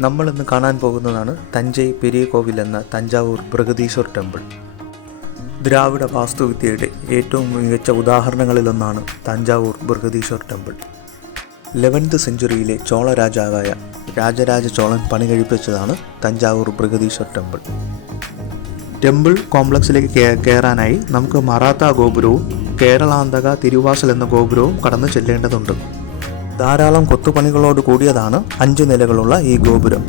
നമ്മൾ ഇന്ന് കാണാൻ പോകുന്നതാണ് തഞ്ചൈ പെരിയ കോവിൽ എന്ന തഞ്ചാവൂർ ബൃഹദീശ്വർ ടെമ്പിൾ. ദ്രാവിഡ വാസ്തുവിദ്യയുടെ ഏറ്റവും മികച്ച ഉദാഹരണങ്ങളിലൊന്നാണ് തഞ്ചാവൂർ ബൃഹദീശ്വർ ടെമ്പിൾ. 11th സെഞ്ചുറിയിലെ ചോള രാജാവായ രാജരാജ ചോളൻ പണി കഴിപ്പിച്ചതാണ് തഞ്ചാവൂർ ബൃഹദീശ്വർ ടെമ്പിൾ. ടെമ്പിൾ കോംപ്ലക്സിലേക്ക് കയറാനായി നമുക്ക് മറാത്ത ഗോപുരവും കേരളാന്തക തിരുവാസൽ എന്ന ഗോപുരവും കടന്നു ചെല്ലേണ്ടതുണ്ട്. ധാരാളം കൊത്തുപണികളോട് കൂടിയതാണ് 5 നിലകളുള്ള ഈ ഗോപുരം.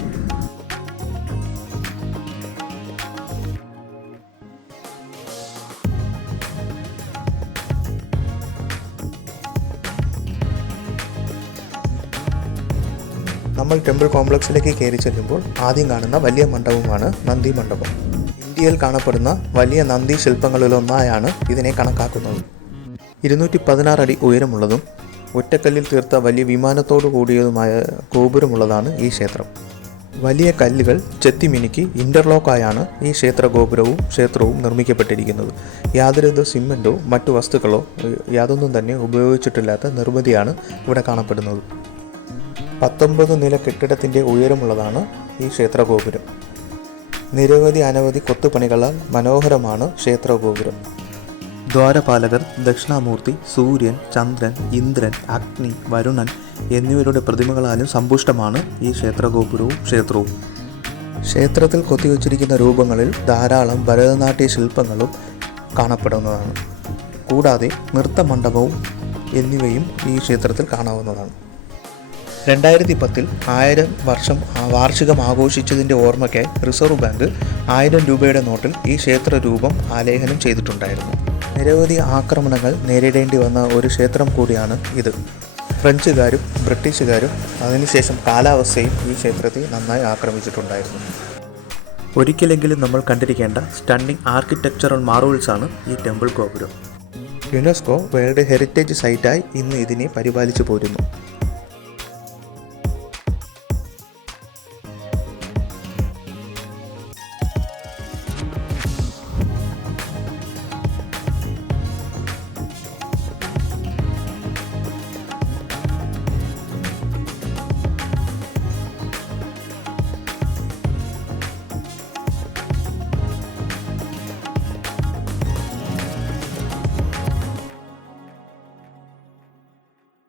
നമ്മൾ ടെമ്പിൾ കോംപ്ലക്സിലേക്ക് കയറി ചെല്ലുമ്പോൾ ആദ്യം കാണുന്ന വലിയ മണ്ഡപമാണ് നന്ദി മണ്ഡപം. ഇന്ത്യയിൽ കാണപ്പെടുന്ന വലിയ നന്ദി ശില്പങ്ങളിലൊന്നായാണ് ഇതിനെ കണക്കാക്കുന്നത്. 216 അടി ഉയരമുള്ളതും ഒറ്റക്കല്ലിൽ തീർത്ത വലിയ വിമാനത്തോടു കൂടിയതുമായ ഗോപുരമുള്ളതാണ് ഈ ക്ഷേത്രം. വലിയ കല്ലുകൾ ചെത്തിമിനുക്കി ഇൻ്റർലോക്കായാണ് ഈ ക്ഷേത്രവും നിർമ്മിക്കപ്പെട്ടിരിക്കുന്നത്. യാതൊരുവിധ സിമെൻറ്റോ മറ്റു വസ്തുക്കളോ യാതൊന്നും തന്നെ ഉപയോഗിച്ചിട്ടില്ലാത്ത നിർമ്മിതിയാണ് ഇവിടെ കാണപ്പെടുന്നത്. 19 നില കെട്ടിടത്തിൻ്റെ ഉയരമുള്ളതാണ് ഈ ക്ഷേത്രഗോപുരം. അനവധി കൊത്തുപണികളാൽ മനോഹരമാണ് ക്ഷേത്രഗോപുരം. ദ്വാരപാലകർ, ദക്ഷിണാമൂർത്തി, സൂര്യൻ, ചന്ദ്രൻ, ഇന്ദ്രൻ, അഗ്നി, വരുണൻ എന്നിവരുടെ പ്രതിമകളാലും സമ്പുഷ്ടമാണ് ഈ ക്ഷേത്രവും. ക്ഷേത്രത്തിൽ കൊത്തിവച്ചിരിക്കുന്ന രൂപങ്ങളിൽ ധാരാളം ഭരതനാട്യ ശില്പങ്ങളും കാണപ്പെടുന്നതാണ്. കൂടാതെ നൃത്തമണ്ഡപവും എന്നിവയും ഈ ക്ഷേത്രത്തിൽ കാണാവുന്നതാണ്. 2010 1000 വർഷം വാർഷികം ആഘോഷിച്ചതിൻ്റെ ഓർമ്മയ്ക്കായി റിസർവ് ബാങ്ക് 1000 രൂപയുടെ നോട്ടിൽ ഈ ക്ഷേത്രരൂപം ആലേഖനം ചെയ്തിട്ടുണ്ടായിരുന്നു. നിരവധി ആക്രമണങ്ങൾ നേരിടേണ്ടി വന്ന ഒരു ക്ഷേത്രം കൂടിയാണ് ഇത്. ഫ്രഞ്ചുകാരും ബ്രിട്ടീഷുകാരും അതിനുശേഷം കാലാവസ്ഥയും ഈ ക്ഷേത്രത്തെ നന്നായി ആക്രമിച്ചിട്ടുണ്ടായിരുന്നു. ഒരിക്കലെങ്കിലും നമ്മൾ കണ്ടിരിക്കേണ്ട സ്റ്റണ്ണിംഗ് ആർക്കിടെക്ചറൽ മാർവൽസാണ് ഈ ടെമ്പിൾ ഗോപുരം. യുനെസ്കോ വേൾഡ് ഹെറിറ്റേജ് സൈറ്റായി ഇന്ന് ഇതിനെ പരിപാലിച്ചു പോരുന്നു.